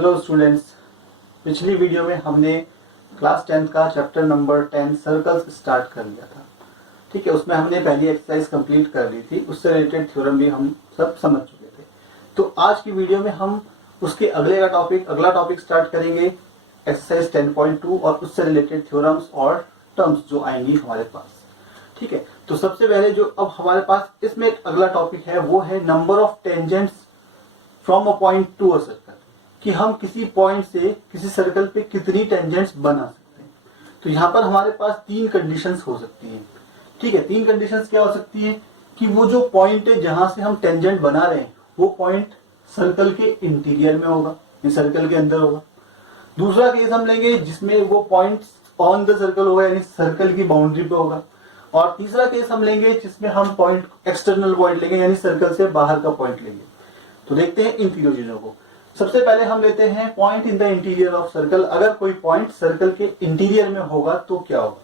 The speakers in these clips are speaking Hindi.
हेलो स्टूडेंट्स, पिछली वीडियो में हमने क्लास 10 का चैप्टर नंबर 10 सर्कल्स स्टार्ट कर लिया था। ठीक है, उसमें हमने पहली एक्सरसाइज कंप्लीट कर ली थी, उससे रिलेटेड थ्योरम भी हम सब समझ चुके थे। तो आज की वीडियो में हम उसके अगला टॉपिक स्टार्ट करेंगे एक्सरसाइज 10.2 और उससे रिलेटेड थ्योरम्स और टर्म्स जो आएंगी हमारे पास। ठीक है, तो सबसे पहले जो अब हमारे पास इसमें अगला टॉपिक है वो है number of tangents from a point to a circle, कि हम किसी पॉइंट से किसी सर्कल पे कितनी टेंजेंट्स बना सकते हैं। तो यहाँ पर हमारे पास तीन कंडीशंस हो सकती हैं। ठीक है, तीन कंडीशंस क्या हो सकती है कि वो जो पॉइंट है जहां से हम टेंजेंट बना रहे हैं वो पॉइंट सर्कल के इंटीरियर में होगा, सर्कल के अंदर होगा। दूसरा केस हम लेंगे जिसमें वो पॉइंट ऑन द सर्कल होगा, यानी सर्कल की बाउंड्री पे होगा। और तीसरा केस हम लेंगे जिसमें हम पॉइंट एक्सटर्नल पॉइंट लेंगे, यानी सर्कल से बाहर का पॉइंट लेंगे। तो देखते हैं इन तीनों चीजों को। सबसे पहले हम लेते हैं point in the interior of circle. अगर कोई पॉइंट सर्कल के इंटीरियर में होगा तो क्या होगा।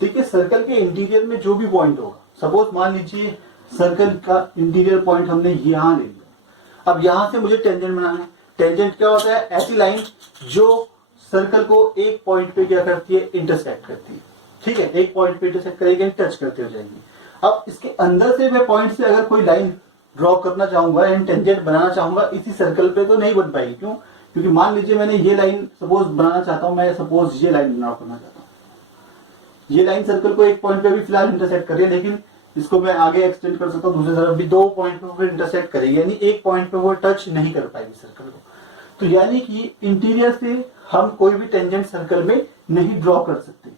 देखिए, सर्कल के इंटीरियर में जो भी पॉइंट होगा, सपोज मान लीजिए सर्कल का इंटीरियर पॉइंट हमने यहां ले लिया। अब यहां से मुझे टेंजेंट बनाना है। टेंजेंट क्या होता है? ऐसी लाइन जो सर्कल को एक पॉइंट पे क्या करती है, इंटरसेक्ट करती है। ठीक है, एक पॉइंट पे इंटरसेक्ट करेगी, टच करते हो जाएंगी। अब इसके अंदर से मैं पॉइंट से अगर कोई लाइन ड्रॉ करना चाहूंगा एंड टेंजेंट बनाना चाहूंगा इसी सर्कल पे, तो नहीं बन पाएगी। क्यों? क्योंकि मान लीजिए मैंने ये लाइन सपोज बनाना चाहता हूं, मैं सपोज ये लाइन ड्रॉ करना चाहता हूं। ये लाइन सर्कल को एक पॉइंट पे भी फिलहाल इंटरसेक्ट कर रही है, लेकिन इसको मैं आगे एक्सटेंड कर सकता हूं, दूसरी तरफ भी दो पॉइंट पे इंटरसेक्ट करेगी, यानी एक पॉइंट पे वो टच नहीं कर पाएगी सर्कल को। तो यानी कि इंटीरियर से हम कोई भी टेंजेंट सर्कल में नहीं ड्रॉ कर सकते।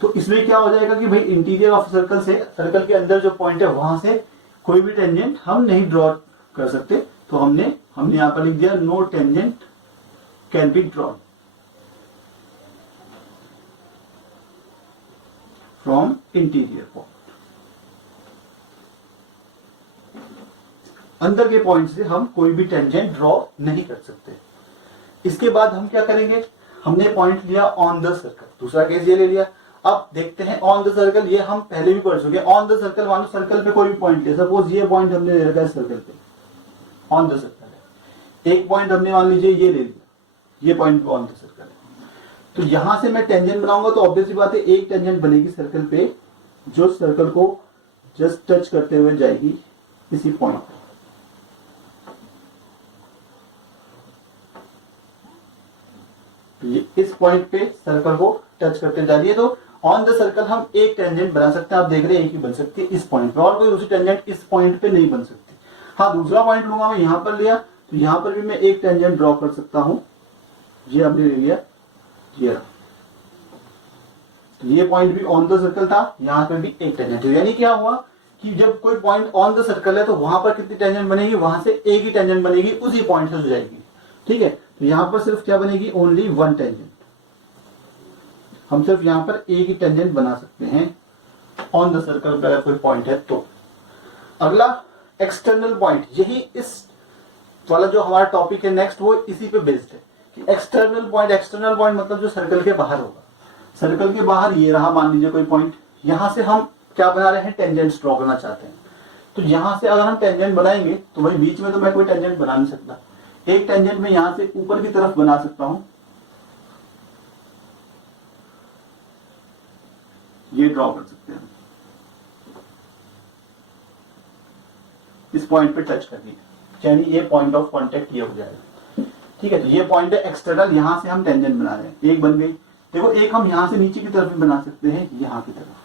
तो इसमें क्या हो जाएगा कि भाई इंटीरियर ऑफ सर्कल से, सर्कल के अंदर जो पॉइंट है वहां से कोई भी टेंजेंट हम नहीं ड्रॉ कर सकते। तो हमने यहां पर लिख दिया no tangent can be drawn from interior point. अंदर के पॉइंट से हम कोई भी टेंजेंट ड्रॉ नहीं कर सकते। इसके बाद हम क्या करेंगे, हमने पॉइंट लिया ऑन द सर्कल, दूसरा केस ये ले लिया। अब देखते हैं ऑन द सर्कल, ये हम पहले भी पढ़ चुके हैं। ऑन द सर्कल मानो सर्कल पे कोई भी पॉइंट ले, सपोज ये पॉइंट हमने ले रखा है सर्कल पे, ऑन द सर्कल है। एक पॉइंट हमने मान लीजिए ये ले लिया, ये पॉइंट ऑन द सर्कल है। तो यहां से मैं टेंजेंट बनाऊंगा तो ऑब्वियसली बात है एक टेंजेंट बनेगी सर्कल पे, जो सर्कल को जस्ट टच करते हुए जाएगी इसी पॉइंट पे। इस पॉइंट पे सर्कल को टच करते जा रही है। तो ऑन द सर्कल हम एक टेंजेंट बना सकते हैं। आप देख रहे हैं एक ही बन सकती है इस पॉइंट पे, और कोई दूसरी टेंजेंट इस पॉइंट पे नहीं बन सकती। हाँ, दूसरा पॉइंट लूंगा मैं, यहां पर लिया तो यहां पर भी मैं एक टेंजेंट ड्रॉ कर सकता हूं। ये हमने ले लिया, ये रहा। तो ये पॉइंट भी ऑन द सर्कल था, यहां पर भी एक टेंजेंट। यानी क्या हुआ कि जब कोई पॉइंट ऑन द सर्कल है तो वहां पर कितनी टेंजेंट बनेगी, वहां से एक ही टेंजेंट बनेगी, उसी पॉइंट से जाएगी। ठीक है, तो यहां पर सिर्फ क्या बनेगी, ओनली वन टेंजेंट। हम सिर्फ यहां पर एक ही टेंजेंट बना सकते हैं ऑन द सर्कल पे अगर कोई पॉइंट है तो। अगला एक्सटर्नल पॉइंट, यही इस वाला जो हमारा टॉपिक है नेक्स्ट, वो इसी पे बेस्ड है कि एक्सटर्नल पॉइंट मतलब जो सर्कल के बाहर होगा। सर्कल के बाहर ये रहा, मान लीजिए कोई पॉइंट, यहां से हम क्या बना रहे हैं, टेंजेंट्स ड्रॉ करना चाहते हैं। तो यहां से अगर हम टेंजेंट बनाएंगे तो वही बीच में तो मैं कोई टेंजेंट बना नहीं सकता। एक टेंजेंट में यहां से ऊपर की तरफ बना सकता हूं, ये ड्रॉ कर सकते हैं, इस पॉइंट पे टच कर दिया, यानी ये पॉइंट ऑफ कांटेक्ट ये हो जाएगा। ठीक है, तो ये पॉइंट है एक्सटर्नल, यहां से हम टेंजेंट बना रहे हैं, एक बन गई। देखो, एक हम यहां से नीचे की तरफ भी बना सकते हैं, यहां की तरफ।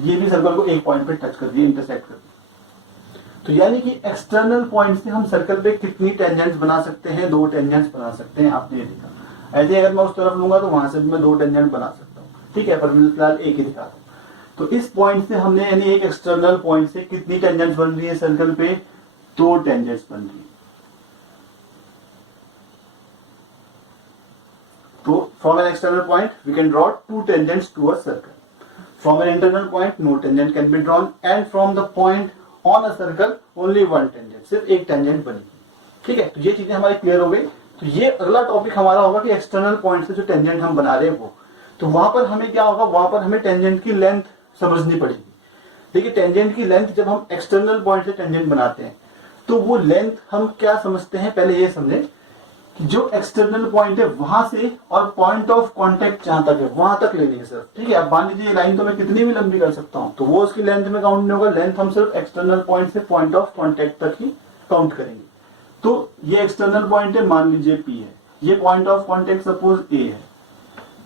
ये भी सर्कल को एक पॉइंट पे टच कर दिया, इंटरसेक्ट कर दिया। तो यानी कि एक्सटर्नल पॉइंट से हम सर्कल पे कितनी टेंजेंट्स बना सकते हैं, दो टेंजेंट्स बना सकते हैं। आपने देखा, ऐसे अगर मैं उस तरफ लूंगा तो वहां से भी मैं दो टेंजेंट बना सकता हूँ। ठीक है, पर मैं फिलहाल एक ही दिखा रहा हूं। तो इस पॉइंट से हमने, यानी एक एक्सटर्नल पॉइंट से कितनी टेंजेंट्स बन रही है सर्कल पे, दो टेंजेंट्स बन रही है। तो from an external point we can draw two tangents to a circle. From an internal point no tangent can be drawn, and from the point on a circle only one tangent, सिर्फ एक टेंजेंट बनेगी। ठीक है, तो ये चीजें हमारी क्लियर हो गई। तो ये अगला टॉपिक हमारा होगा कि एक्सटर्नल पॉइंट से जो टेंजेंट हम बना रहे हैं वो। तो वहां पर हमें क्या होगा, वहां पर हमें टेंजेंट की लेंथ समझनी पड़ेगी। देखिए टेंजेंट की लेंथ जब हम एक्सटर्नल पॉइंट से टेंजेंट बनाते हैं तो वो लेंथ हम क्या समझते हैं, पहले ये समझें कि जो एक्सटर्नल पॉइंट है वहां से और पॉइंट ऑफ कांटेक्ट जहां तक है वहां तक लेनी है सिर्फ। ठीक है, अब मान लीजिए लाइन तो मैं कितनी भी लंबी कर सकता हूं, तो वो उसकी लेंथ में काउंट नहीं होगा। लेंथ हम सिर्फ एक्सटर्नल पॉइंट से पॉइंट ऑफ कांटेक्ट तक ही काउंट करेंगे। तो ये एक्सटर्नल पॉइंट है, मान लीजिए P है, ये point of contact suppose A है,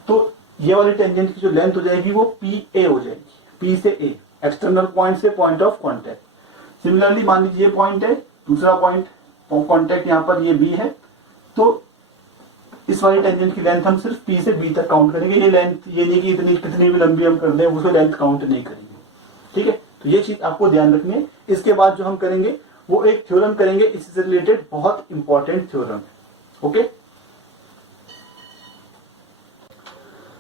तो ये वाली टेंजेंट की जो लेंथ हो जाएगी वो PA हो जाएगी, P से A, एक्सटर्नल पॉइंट से पॉइंट ऑफ कांटेक्ट। सिमिलरली मान लीजिए ये पॉइंट है, दूसरा पॉइंट कांटेक्ट यहाँ पर ये B है, तो इस वाली टेंजेंट की लेंथ हम सिर्फ P से B तक काउंट करेंगे। ये लेंथ ये नहीं कि इतनी कितनी भी लंबी हम कर दें उसको लेंथ काउंट नहीं करेंगे। ठीक है, तो ये चीज आपको ध्यान रखनी है। इसके बाद जो हम करेंगे वो एक थ्योरम करेंगे, इससे रिलेटेड बहुत इंपॉर्टेंट थ्योरम है। ओके,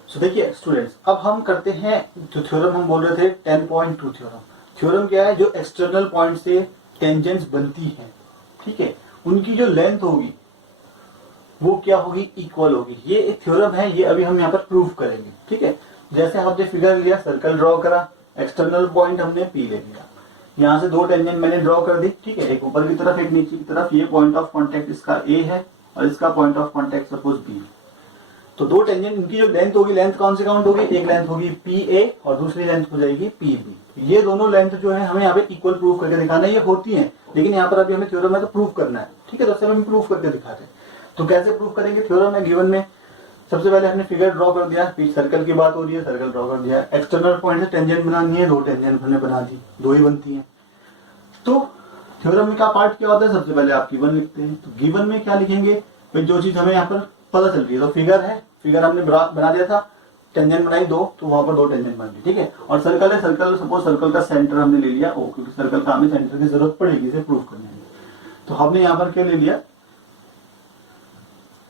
सो देखिए स्टूडेंट्स, अब हम करते हैं जो थ्योरम हम बोल रहे थे 10.2 थ्योरम। थ्योरम क्या है, जो एक्सटर्नल पॉइंट से टेंजेंट्स बनती हैं, ठीक है, उनकी जो लेंथ होगी वो क्या होगी, इक्वल होगी। ये एक थ्योरम है, ये अभी हम यहाँ पर प्रूव करेंगे। ठीक है, जैसे आपने फिगर लिया, सर्कल ड्रॉ करा, एक्सटर्नल पॉइंट हमने P ले लिया, यहाँ से दो टेंजेंट मैंने ड्रॉ कर दी। ठीक है, एक ऊपर की तरफ एक नीचे की तरफ। ये पॉइंट ऑफ कांटेक्ट इसका A है और इसका point of contact suppose B। तो दो टेंजेंट, इनकी जो लेंथ होगी, लेंथ कौन सी काउंट होगी, एक लेंथ होगी PA और दूसरी लेंथ हो जाएगी PB। ये दोनों लेंथ जो है हमें यहाँ पे इक्वल प्रूव करके दिखाना है। ये होती है लेकिन यहाँ पर अभी हमें थ्योरम में तो प्रूव करना है। ठीक है, तो हम प्रूव करके दिखाते हैं। तो कैसे प्रूव करेंगे, थ्योरम है गिवन में, सबसे पहले हमने फिगर ड्रॉ कर दिया, सर्कल की बात हो रही है, सर्कल ड्रॉ कर दिया, एक्सटर्नल पॉइंट से टेंजेंट बनानी है, दो टेंजेंट हमने बना दी, दो ही बनती है। तो थ्योरम का पार्ट क्या होता है, सबसे पहले आप गिवन लिखते हैं। तो गिवन में क्या लिखेंगे, भाई जो चीज हमें यहाँ पर पता चल रही है, तो फिगर है, फिगर हमने बना दिया था, टेंजेंट बनाई दो, तो वहां पर दो टेंजेंट बन गई। ठीक है, और सर्कल है, सर्कल सपोज सर्कल का सेंटर हमने ले लिया O, क्योंकि सर्कल का हमें सेंटर की जरूरत पड़ेगी इसे प्रूव करने में। तो हमने यहाँ पर क्या ले लिया,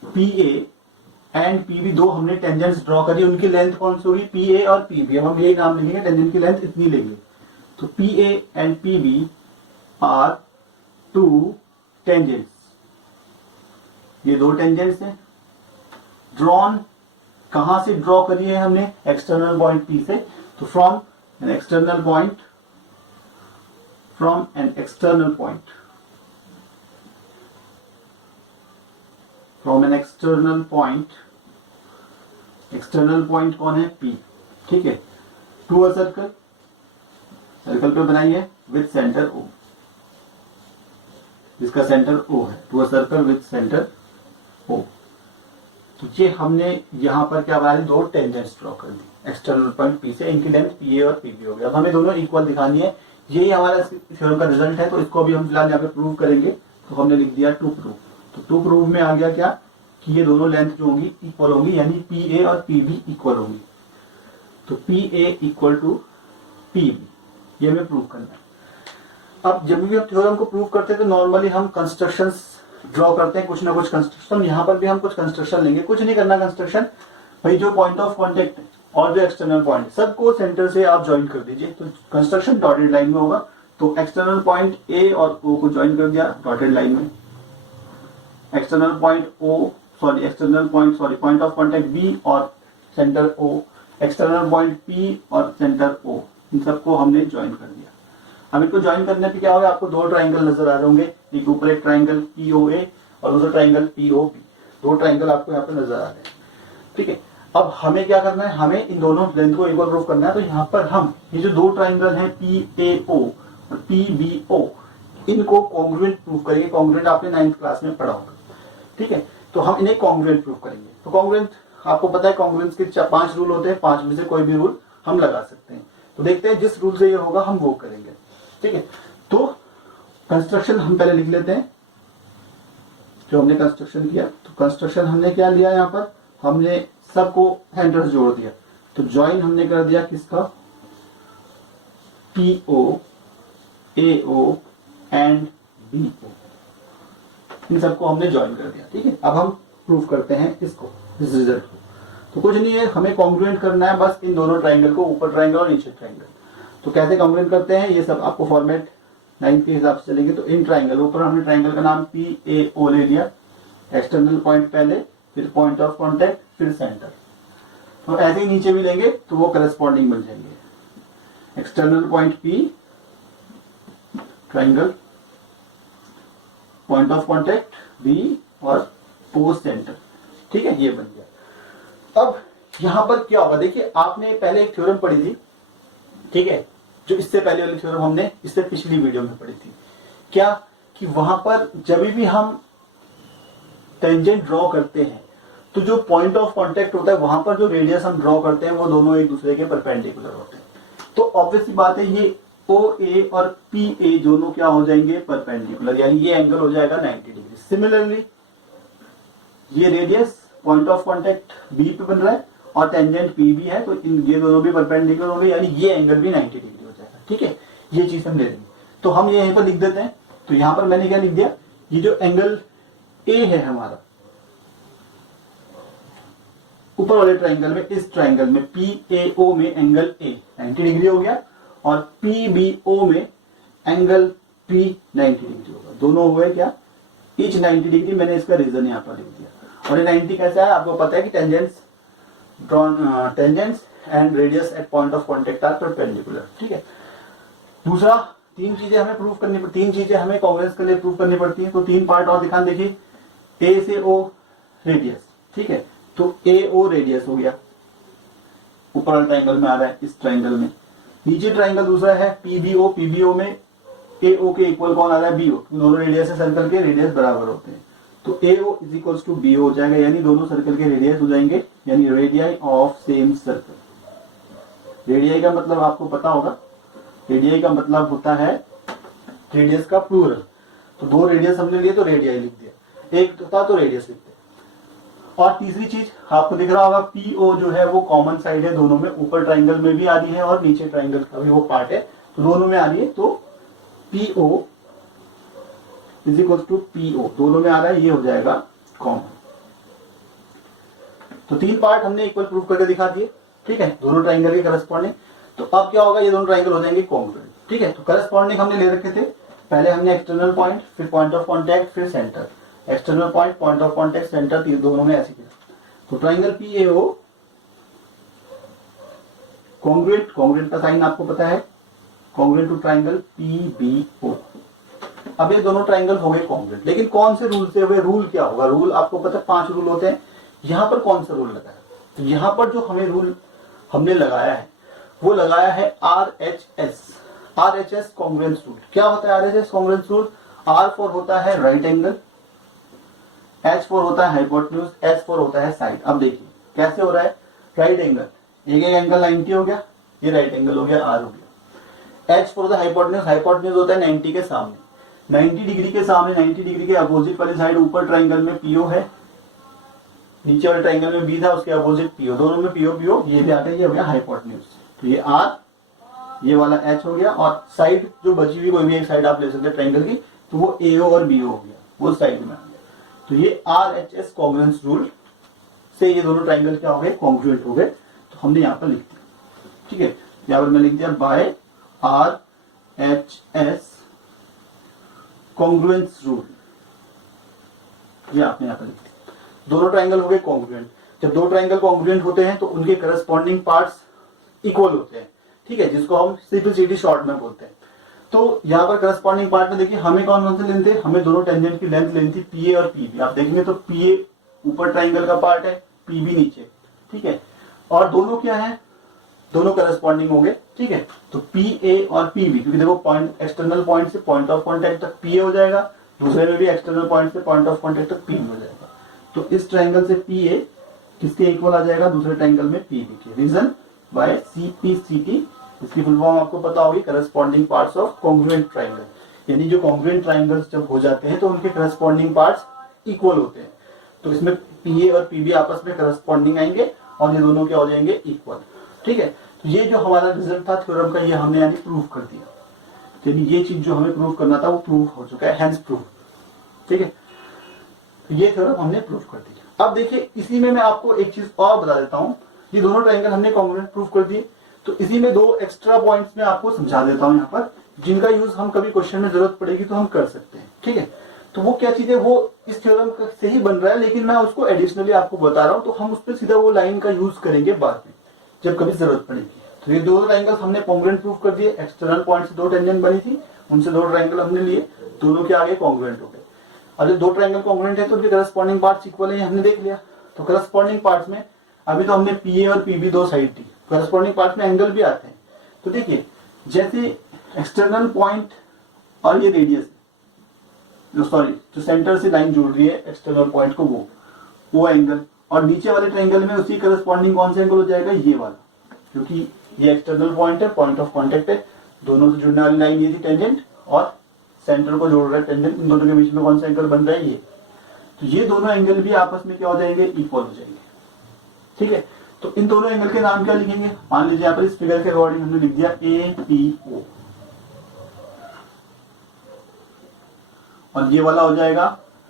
PA एंड PB, दो हमने टेंजेंट्स ड्रॉ करी, उनकी लेंथ कौन सी होगी, PA और PB। अब हम यही नाम लिखेंगे, टेंजेंट की लेंथ इतनी लेंगे। तो PA and PB are two tangents, ये दो टेंजेंट्स हैं। ड्रॉन कहां से ड्रॉ करी है हमने, एक्सटर्नल पॉइंट P से। तो from an external point, from an external point, from an external point, external point कौन है, P। ठीक है, टू अ सर्कल, सर्कल पे बनाइए विथ सेंटर O, जिसका सेंटर O है, to a circle with centre O। तो ये हमने यहाँ पर क्या बना दी, दो टेंजेंट्स ड्रॉ कर दी एक्सटर्नल पॉइंट P से, इनकी लेंथ PA और PB हो गया। अब हमें दोनों इक्वल दिखानी है, यही हमारा थ्योरम का रिजल्ट है। तो इसको अभी हम फिलहाल यहाँ पे प्रूव करेंगे। तो हमने लिख दिया टू प्रूव। तो टू प्रूव में आ गया क्या, कि ये दोनों लेंथ जो होंगी इक्वल होंगी, यानी PA और PB इक्वल होंगी। तो PA इक्वल टू PB, ये हमें प्रूव करना है। अब जब भी हम थ्योरम को प्रूव करते हैं तो नॉर्मली हम कंस्ट्रक्शंस ड्रॉ करते हैं, कुछ ना कुछ कंस्ट्रक्शन। यहाँ पर भी हम कुछ कंस्ट्रक्शन लेंगे, कुछ नहीं करना कंस्ट्रक्शन, भाई जो पॉइंट ऑफ कांटेक्ट है और जो एक्सटर्नल पॉइंट, सबको सेंटर से आप ज्वाइन कर दीजिए। तो कंस्ट्रक्शन डॉटेड लाइन में होगा। तो एक्सटर्नल पॉइंट A और O को ज्वाइन कर दिया डॉटेड लाइन में, external point point of contact B और centre O, external point P और सेंटर O, इन सबको हमने ज्वाइन कर दिया। अब इनको ज्वाइन करने पे क्या होगा, आपको दो ट्राइंगल नजर आ रहे होंगे, एक ऊपर एक ट्राइंगल POA और दूसरा ट्राइंगल POB, दो ट्राइंगल आपको यहाँ पे नजर आ रहे हैं। ठीक है, अब हमें क्या करना है, हमें इन दोनों लेंथ को इक्वल प्रूव करना है। तो यहाँ पर हम ये जो दो ट्राइंगल हैं PAO और PBO, इनको कॉन्ग्रुएंट प्रूव करेंगे। कॉन्ग्रुएंट आपने 9th क्लास में पढ़ा होगा। ठीक है, तो हम इन्हें कॉन्ग्रुएंट प्रूव करेंगे। तो कॉन्ग्रुएंट आपको पता है, कॉन्ग्रुएंस के 5 रूल होते हैं, 5 में से कोई भी रूल हम लगा सकते हैं। तो देखते हैं जिस रूल से ये होगा हम वो करेंगे। ठीक है, तो कंस्ट्रक्शन हम पहले लिख लेते हैं जो हमने कंस्ट्रक्शन किया। तो कंस्ट्रक्शन हमने क्या लिया, यहाँ पर हमने सबको सेंटर्स जोड़ दिया। तो ज्वाइन हमने कर दिया किसका, PO, AO एंड BO, इन सबको हमने ज्वाइन कर दिया। ठीक है, अब हम प्रूफ करते हैं इसको, इस रिजल्ट को। तो कुछ नहीं है, हमें कॉन्ग्रुएंट करना है बस इन दोनों ट्राइंगल को, ऊपर ट्राइंगल और नीचे ट्राइंगल। तो कैसे कॉन्ग्रुएंट करते हैं, ये सब आपको फॉर्मेट 9 के हिसाब से चलेंगे। तो इन ट्राइंगल, ऊपर हमने ट्राइंगल का नाम PAO ले लिया, एक्सटर्नल पॉइंट पहले, फिर पॉइंट ऑफ कांटेक्ट, फिर सेंटर। तो ऐसे ही नीचे भी लेंगे तो वो करस्पॉन्डिंग बन जाएंगे। External point P, triangle, point of contact B और O सेंटर। ठीक है, ये बन गया। अब यहां पर क्या होगा, देखिए आपने पहले एक थ्योरम पढ़ी थी, ठीक है, जो इससे पहले वाली थ्योरम हमने इससे पिछली वीडियो में पढ़ी थी। क्या कि वहां पर जब भी हम टेंजेंट ड्रॉ करते हैं तो जो पॉइंट ऑफ कांटेक्ट होता है वहां पर जो रेडियस हम ड्रॉ करते हैं वो दोनों एक दूसरे के परपेंडिकुलर होते हैं। तो ऑब्वियस सी बात है ये OA और PA दोनों क्या हो जाएंगे, परपेंडिकुलर, यानी ये एंगल हो जाएगा 90 डिग्री। सिमिलरली ये radius point of contact B पे बन रहा है और टेंजेंट P भी है, तो ये दोनों भी परपेंडिकुलर होंगे, यानी ये एंगल भी 90 डिग्री हो जाएगा। ठीक है, ये चीज हम ले लेंगे। तो हम ये यहीं पर लिख देते हैं। तो यहां पर मैंने क्या लिख दिया, ये जो एंगल A है हमारा ऊपर वाले ट्राइंगल में, इस ट्राइंगल में PAO में एंगल A 90 डिग्री हो गया और PBO में एंगल P 90 डिग्री होगा। दोनों हुए क्या, ईच 90 डिग्री। मैंने इसका रीजन यहाँ पर लिख दिया। और ये 90 कैसा है, आपको पता है कि tangents and radius at point of contact are perpendicular. ठीक है, दूसरा तीन चीजें हमें प्रूव करनी पड़ती, तीन चीजें हमें कांग्रेस के लिए प्रूव करनी पड़ती है। तो तीन पार्ट और दिखा, देखिए A से O रेडियस, ठीक है, तो AO रेडियस हो गया, ऊपर वाले ट्राइंगल में आ रहा है, इस ट्राइंगल में। नीचे ट्राइंगल दूसरा है PBO में AO के इक्वल कौन आ रहा है, BO। दोनों रेडियस है सर्कल के, रेडियस बराबर होते हैं, तो AO is equal to BO हो जाएगा, यानी दोनों सर्कल के रेडियस हो जाएंगे, यानी radii of same circle. Radii का मतलब आपको पता होगा, रेडियाई का मतलब होता है रेडियस का प्लूरल। तो दो रेडियस हमने लिए तो रेडियाई लिख दिया, एक था तो रेडियस लिख दिया। और तीसरी चीज आपको दिख रहा होगा PO जो है वो कॉमन साइड है दोनों में, ऊपर ट्राइंगल में भी आ रही है और नीचे ट्राइंगल का भी वो पार्ट है, तो दोनों में आ रही है। तो PO is equal to PO दोनों में आ रहा है, ये हो जाएगा कॉमन। तो तीन पार्ट हमने इक्वल प्रूफ करके दिखा दिए। ठीक है, दोनों ट्राइंगल के करस्पॉन्डिंग। तो अब क्या होगा, ये दोनों ट्राइंगल हो जाएंगे कॉन्ग्रुएंट। ठीक है, तो करस्पॉन्डिंग हमने ले रखे थे, पहले हमने एक्सटर्नल पॉइंट, फिर पॉइंट ऑफ कॉन्टेक्ट, फिर centre. External point, point of contact, centre, दोनों में ऐसे किया। तो ट्राइंगल PAO कॉन्ग्रुएंट, कॉन्ग्रुएंट का साइन आपको पता है, कॉन्ग्रुएंट टू ट्राइंगल PBO। अब ये दोनों ट्राइंगल हो गए कॉन्ग्रुएंट, लेकिन कौन से रूल से हुए, रूल क्या होगा, रूल आपको पता है 5 रूल होते हैं। यहां पर कौन सा रूल लगाया, तो यहां पर जो हमें रूल हमने लगाया है वो लगाया है RHS कॉन्ग्रुएंस रूल। क्या होता है RHS congruence rule, R for होता है राइट एंगल, H फॉर होता है हाइपोटेन्यूज, S फॉर होता है साइड। अब देखिए कैसे हो रहा है, राइट एंगल, एक एंगल 90 हो गया, ये राइट एंगल हो गया, R हो गया। H फॉर होता है हाइपोटेन्यूज, हाइपोटेन्यूज होता है 90 के सामने, 90 डिग्री के सामने, 90 डिग्री के अपोजिट वाली साइड ऊपर ट्राइंगल में PO है, नीचे वाले ट्राइंगल में B था, उसके अपोजिट PO, दोनों में PO, ये भी आता है, ये हो गया हाइपोटेन्यूज। तो ये R, ये वाला H हो गया, और साइड जो बची हुई कोई भी एक साइड आप ले सकते हैं ट्राइंगल की, तो वो AO और BO हो गया, वो साइड में आ गया। तो ये RHS कॉन्ग्रुएंस रूल से ये दोनों ट्राइंगल क्या हो गए, कॉन्ग्रुएंट हो गए। तो हमने यहाँ पर लिख दिया। ठीक है, यहाँ पर मैं लिख दिया बाय RHS कॉन्ग्रुएंस रूल, ये आपने यहाँ पर लिख दिया। दोनों ट्राइंगल हो गए कॉन्ग्रुएंट। जब दो ट्राइंगल कॉन्ग्रुएंट होते हैं तो उनके करस्पॉन्डिंग पार्ट्स इक्वल होते हैं। ठीक है, जिसको हम सिंपल शॉर्ट में बोलते हैं। तो यहाँ पर करस्पॉन्डिंग पार्ट में देखिए हमें कौन कौन से लेने थे, हमें दोनों टेंजेंट की लेंथ लेनी थी PA और PB। आप देखेंगे तो PA ऊपर ट्राइंगल का पार्ट है, PB नीचे। ठीक है, और दोनों क्या है, दोनों करस्पॉन्डिंग होंगे। ठीक है, तो PA और PB, क्योंकि देखो पॉइंट, एक्सटर्नल पॉइंट से पॉइंट ऑफ कॉन्टेक्ट तक PA हो जाएगा, दूसरे में भी एक्सटर्नल पॉइंट से पॉइंट ऑफ कॉन्टेक्ट तक PB हो जाएगा। तो इस ट्राइंगल से PA किसके इक्वल आ जाएगा, दूसरे ट्राइंगल में PB के। रीजन बाय CPCT, इसकी फुल फॉर्म आपको पता होगी, corresponding parts of congruent triangle. यानी जो कॉन्ग्रुएंट ट्राइंगल्स जब हो जाते हैं तो उनके करस्पॉन्डिंग पार्ट्स इक्वल होते हैं। तो इसमें PA और PB आपस में करस्पॉन्डिंग आएंगे और ये दोनों क्या हो जाएंगे, इक्वल। ठीक है, तो ये जो हमारा रिजल्ट था थ्योरम का, ये हमने यानी प्रूफ कर दिया। यानी ये चीज जो हमें प्रूफ करना था वो प्रूफ हो चुका है, हेंस प्रूफ। ठीक है, तो ये थ्योरम हमने प्रूफ कर दिया। अब देखिए इसी में मैं आपको एक चीज और बता देता हूं, ये दोनों ट्राइंगल हमने कॉन्ग्रुएंट प्रूफ कर दिए। तो इसी में दो एक्स्ट्रा पॉइंट्स में आपको समझा देता हूं यहाँ पर, जिनका यूज हम कभी क्वेश्चन में जरूरत पड़ेगी तो हम कर सकते हैं। ठीक है, तो वो क्या चीज है, वो इस थ्योरम से ही बन रहा है, लेकिन मैं उसको एडिशनली आपको बता रहा हूँ, तो हम उस पर सीधा वो लाइन का यूज करेंगे बाद में जब कभी जरूरत पड़ेगी। तो ये दो ट्रायंगल्स हमने कॉन्ग्रुएंट प्रूव कर दिए, एक्सटर्नल पॉइंट से दो टेंजेंट बनी थी, उनसे दो ट्रायंगल हमने लिए, दोनों के आगे कॉन्ग्रुएंट हो गए। अब जब दो ट्रायंगल कॉन्ग्रुएंट है तो उनके करस्पॉन्डिंग पार्ट्स इक्वल है, हमने देख लिया। तो करस्पॉन्डिंग पार्ट्स में अभी तो हमने पीए और पीबी दो साइड थी, करस्पॉन्डिंग पार्ट्स में एंगल भी आते हैं। तो देखिए जैसे एक्सटर्नल पॉइंट और ये रेडियस जो सेंटर से लाइन जोड़ रही है एक्सटर्नल पॉइंट को, वो एंगल, और नीचे वाले ट्रायंगल में उसी करस्पॉन्डिंग कौन सा एंगल हो जाएगा, ये वाला, क्योंकि ये एक्सटर्नल पॉइंट है, पॉइंट ऑफ कांटेक्ट है, दोनों से जुड़ने वाली लाइन ये थी टेंजेंट, और सेंटर को जोड़ रहा है टेंजेंट, इन दोनों के बीच में कौन सा एंगल बन रहा है, ये। तो ये दोनों एंगल भी आपस में क्या हो जाएंगे, इक्वल हो जाएंगे। ठीक है, तो इन दोनों एंगल के नाम क्या लिखेंगे, मान लीजिए यहाँ पर इस फिगर के अकॉर्डिंग हमने लिख दिया APO, और ये वाला हो जाएगा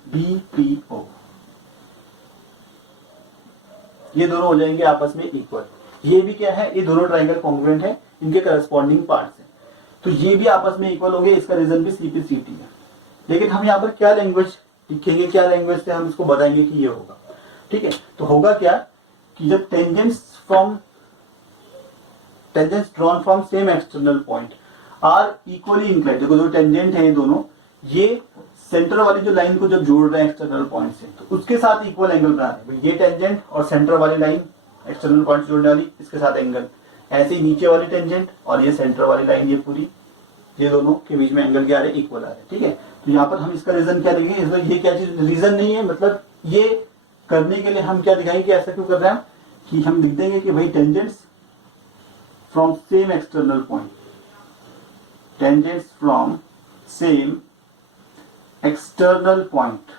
BPO। ये दोनों हो जाएंगे आपस में इक्वल। ये भी क्या है, ये दोनों ट्रायंगल कॉन्ग्रुएंट है, इनके करस्पॉन्डिंग पार्ट्स हैं, तो ये भी आपस में इक्वल होंगे। इसका रीजन भी CP/CT है। लेकिन हम यहाँ पर क्या लैंग्वेज लिखेंगे, क्या लैंग्वेज से हम इसको बताएंगे कि ये होगा। ठीक है, तो होगा क्या कि जब tangents drawn from same external point are equally inclined, देखो जो टेंजेंट है ये दोनों, ये सेंटर वाली जो लाइन को जब जोड़ रहे हैं एक्सटर्नल पॉइंट से, तो उसके साथ इक्वल एंगल बना रहे हैं। ये टेंजेंट और सेंटर वाली लाइन एक्सटर्नल पॉइंट जोड़ने वाली, इसके साथ एंगल, ऐसे ही नीचे वाली टेंजेंट और ये सेंटर वाली लाइन, ये पूरी, ये दोनों के बीच में एंगल क्या आ रहे हैं, इक्वल आ रहे हैं। ठीक है, तो यहाँ पर हम इसका रीजन क्या लिखेंगे, ये क्या चीज रीजन नहीं है, मतलब ये करने के लिए हम क्या दिखाएंगे कि ऐसा क्यों कर रहे हैं, कि हम लिख देंगे कि भाई tangents from same external point, tangents from same external point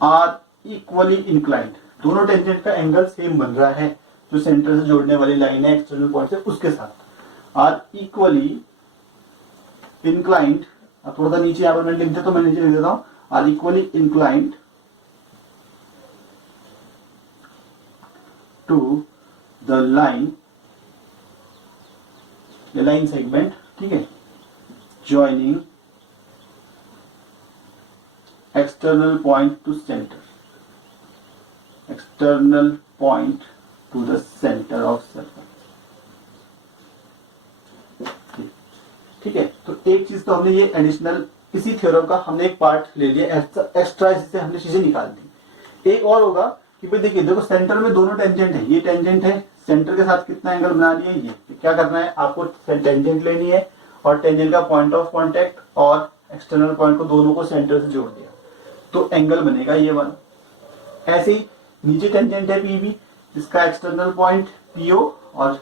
are equally inclined, दोनों टेंजेंट का एंगल सेम बन रहा है, जो सेंटर से जोड़ने वाली लाइन है एक्सटर्नल पॉइंट से उसके साथ, आर इक्वली इंक्लाइंड। अब थोड़ा सा नीचे यहाँ पर मैंने लिख दिया, तो मैं नीचे लिख देता हूं, are equally inclined to the line, the line segment, ठीक है, joining external point to center, external point to the center of circle। ठीक है, तो एक चीज तो हमने ये एडिशनल, इसी थ्योरम का हमने एक पार्ट ले लिया एक्स्ट्रा, इससे हमने चीजें निकाल दी। एक और होगा कि भाई देखिए, देखो सेंटर में दोनों टेंजेंट है, ये टेंजेंट है, सेंटर के साथ कितना एंगल बना लिया, ये क्या करना है आपको, टेंजेंट लेनी है और टेंजेंट का पॉइंट ऑफ कांटेक्ट और एक्सटर्नल पॉइंट को, दोनों को सेंटर से जोड़ दिया, तो एंगल बनेगा ये वाला। ऐसे ही नीचे टेंजेंट है PB, इसका एक्सटर्नल पॉइंट PO और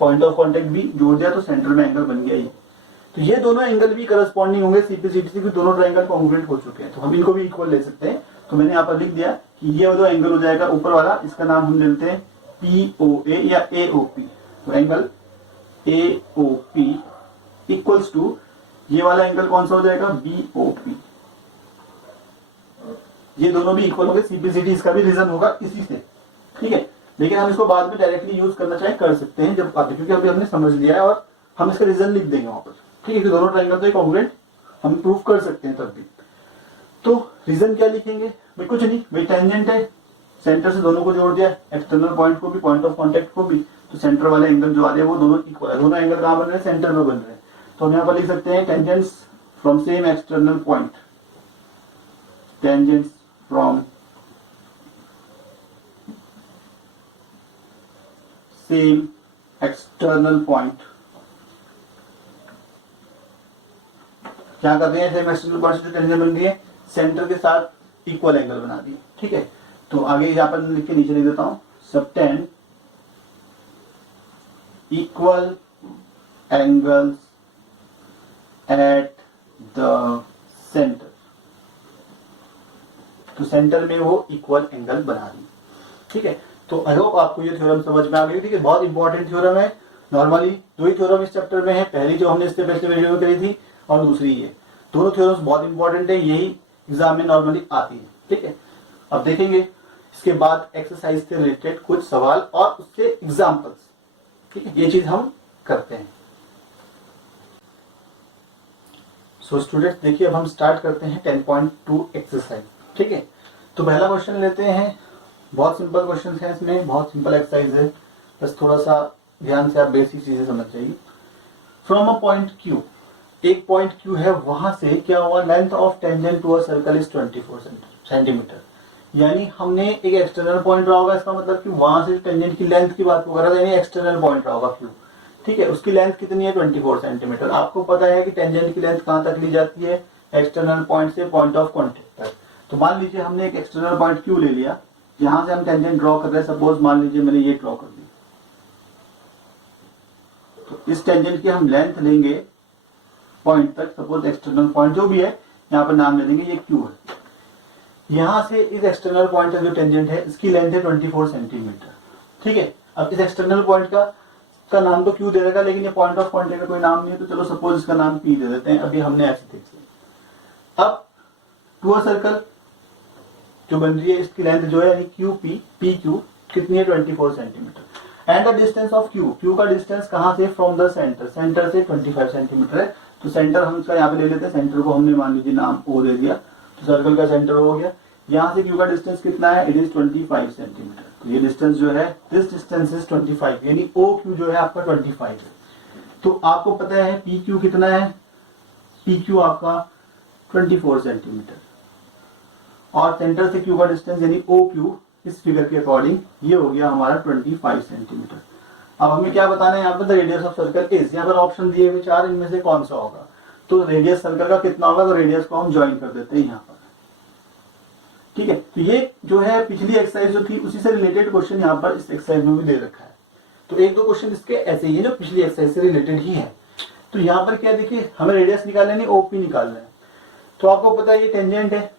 पॉइंट ऑफ कांटेक्ट भी जोड़ दिया, तो सेंटर में एंगल बन गया ये। तो ये दोनों एंगल भी करस्पॉन्डिंग होंगे CP/CT से, दोनों ट्रायंगल कॉन्ग्रुएंट हो चुके हैं, तो हम इनको भी इक्वल ले सकते हैं। तो मैंने यहाँ पर लिख दिया कि ये जो एंगल हो जाएगा ऊपर वाला, इसका नाम हम लेते हैं POA या AOP। तो एंगल AOP इक्वल्स टू ये वाला एंगल कौन सा हो जाएगा, BOP। ये दोनों भी इक्वल होंगे CP/CT, इसका भी रीजन होगा इसी से। ठीक है, लेकिन हम इसको बाद में डायरेक्टली यूज करना चाहे कर सकते हैं जब आते, क्योंकि अभी हमने समझ लिया है और हम इसका रीजन लिख देंगे वहां पर। ठीक है, कि दोनों ट्रायंगल तो कॉन्ग्रुएंट हम प्रूव कर सकते हैं तब भी। तो रीजन क्या लिखेंगे, भाई कुछ नहीं, भाई टेंजेंट है, सेंटर से दोनों को जोड़ दिया, एक्सटर्नल पॉइंट को भी, पॉइंट ऑफ कांटेक्ट को भी, तो सेंटर वाले एंगल जो आ रहे हैं वो दोनों इक्वल है, दोनों एंगल कहां बन रहे हैं, सेंटर में बन रहे हैं। तो हम यहाँ पर लिख सकते हैं tangents from same external point, tangents from same external point, क्या कर रहे हैं, सेम एक्सटर्नल पॉइंट से जो टेंजेंट बन रही है सेंटर के साथ इक्वल एंगल बना दिए। ठीक है, तो आगे यहाँ पर लिख के नीचे लिख देता हूं, subtend equal angles at the centre, तो सेंटर में वो इक्वल एंगल बना दी। ठीक है, तो आई होप आपको ये थ्योरम समझ में आ गई। ठीक है, बहुत इंपॉर्टेंट थ्योरम है। नॉर्मली दो ही थ्योरम इस चैप्टर में है, पहली जो हमने इससे पहले वीडियो में करी थी और दूसरी ये, दोनों थ्योरम्स बहुत इंपॉर्टेंट है, यही एग्जाम में नॉर्मली आती है। ठीक है, अब देखेंगे इसके बाद एक्सरसाइज से रिलेटेड कुछ सवाल और उसके एग्जाम्पल्स। ठीक है, ये चीज हम करते हैं। सो स्टूडेंट्स देखिए अब हम स्टार्ट करते हैं 10.2 एक्सरसाइज। ठीक है, तो पहला क्वेश्चन लेते हैं। बहुत सिंपल क्वेश्चन है, इसमें बहुत सिंपल एक्सरसाइज है, बस थोड़ा सा ध्यान से आप बेसिक चीजें समझ जाइए। फ्रॉम अ पॉइंट Q, एक पॉइंट Q है, वहां से क्या हुआ, length of tangent to a circle is 24 centimetre. यानी हमने एक एक्सटर्नल पॉइंट रहा होगा, इसका मतलब कि वहां से टेंजेंट की लेंथ की बात कर रहा था, यानी एक्सटर्नल पॉइंट रहा होगा Q। ठीक है, उसकी लेंथ कितनी है, 24 सेंटीमीटर। आपको पता है कि टेंजेंट की लेंथ कहां तक ली जाती है, एक्सटर्नल पॉइंट से पॉइंट ऑफ कॉन्टेक्ट तक। तो मान लीजिए हमने एक एक्सटर्नल पॉइंट Q ले लिया, यहां से हम टेंजेंट ड्रॉ कर रहे हैं। सपोज मान लीजिए मैंने ये ड्रॉ कर दी, तो इस टेंजेंट की हम लेंथ लेंगे पॉइंट तक, सपोज एक्सटर्नल पॉइंट जो भी है यहाँ पर नाम ले देंगे, ये Q है। यहां से इस एक्सटर्नल पॉइंट का जो टेंजेंट है, इसकी लेंथ है 24 सेंटीमीटर। ठीक है, अब इस एक्सटर्नल पॉइंट का नाम तो Q दे देगा, लेकिन ये पॉइंट ऑफ कॉन्टेक्ट का कोई नाम नहीं है, तो चलो सपोज इसका नाम P दे देते हैं। अभी हमने ऐसे देख लिया। अब टू अ सर्कल जो बन रही है, इसकी लेंथ जो है यानी QP, PQ कितनी है, 24 centimetre. And the distance of Q का डिस्टेंस कहां से, फ्रॉम द सेंटर से 25 सेंटीमीटर है। तो सेंटर हम इसका यहाँ पे ले लेते हैं, सेंटर को हमने मान लीजिए नाम O दे दिया, तो सर्कल का सेंटर हो गया। यहाँ से Q का डिस्टेंस कितना है, इट इज 25 सेंटीमीटर। तो ये डिस्टेंस जो है, दिस डिस्टेंस इज 25, यानी OQ जो है आपका 25 है। तो आपको पता है PQ कितना है, PQ आपका 24 सेंटीमीटर, और सेंटर से Q का डिस्टेंस यानी OQ इस फिगर के अकॉर्डिंग ये हो गया हमारा 25 सेंटीमीटर। अब हमें क्या बताना है यहाँ पर, the radius of circle is, यहाँ पर ऑप्शन दिए हुए 4, इनमें से कौन सा होगा। तो रेडियस सर्कल का कितना होगा, तो रेडियस को हम ज्वाइन कर देते हैं यहाँ पर। ठीक है, तो ये जो है पिछली एक्सरसाइज जो थी उसी से रिलेटेड क्वेश्चन यहाँ पर इस एक्सरसाइज में भी दे रखा है। तो एक दो क्वेश्चन इसके ऐसे ही है जो पिछली एक्सरसाइज से रिलेटेड ही है। तो यहाँ पर क्या देखिए, हमें रेडियस निकालना नहीं, OP निकालना है। तो आपको पता है ये टेंजेंट है,